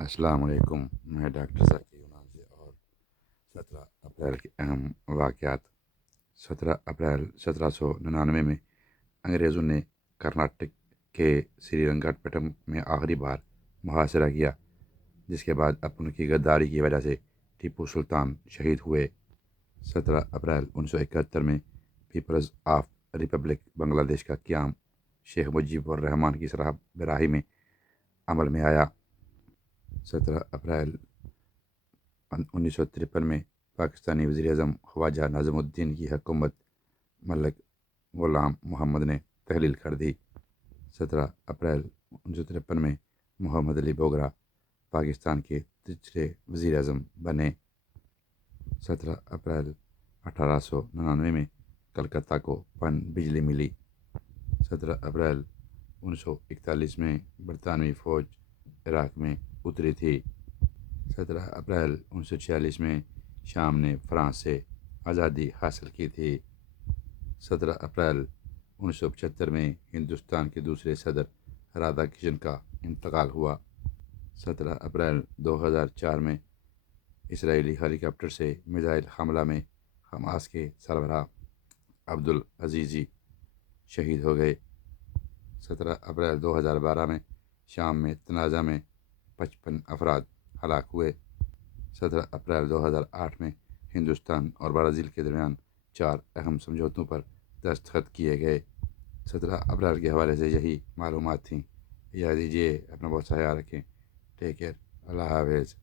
السلام علیکم، میں ڈاکٹر ذاکر یونان سے، اور 17 اپریل کے اہم واقعات۔ 17 اپریل 1799 میں انگریزوں نے کرناٹک کے سری رنگاپٹم میں آخری بار محاصرہ کیا، جس کے بعد ان کی غداری کی وجہ سے ٹیپو سلطان شہید ہوئے۔ 17 اپریل 1971 میں پیپلز آف ریپبلک بنگلہ دیش کا قیام شیخ مجیب الرحمان کی سربراہی میں عمل میں آیا۔ 17 اپریل 1953 میں پاکستانی وزیر اعظم خواجہ نظام الدین کی حکومت ملک غلام محمد نے تحلیل کر دی۔ 17 اپریل 1953 میں محمد علی بوگرا پاکستان کے تیسرے وزیر اعظم بنے۔ 17 اپریل 1899 میں کلکتہ کو پن بجلی ملی۔ 17 اپریل 1941 میں برطانوی فوج عراق میں اتری تھی۔ 17 اپریل 1946 میں شام نے فرانس سے آزادی حاصل کی تھی۔ 17 اپریل 1975 میں ہندوستان کے دوسرے صدر رادھا کرشن کا انتقال ہوا۔ 17 اپریل 2004 میں اسرائیلی ہیلی کاپٹر سے میزائل حملہ میں حماس کے سربراہ عبدالعزیزی شہید ہو گئے۔ 17 اپریل 2012 میں شام میں تنازع میں 55 افراد ہلاک ہوئے۔ 17 اپریل 2008 میں ہندوستان اور برازیل کے درمیان 4 اہم سمجھوتوں پر دستخط کیے گئے۔ 17 اپریل کے حوالے سے یہی معلومات تھیں۔ اجازت دیجیے، اپنا بہت سا خیال رکھیں۔ ٹیک کیئر، اللہ حافظ۔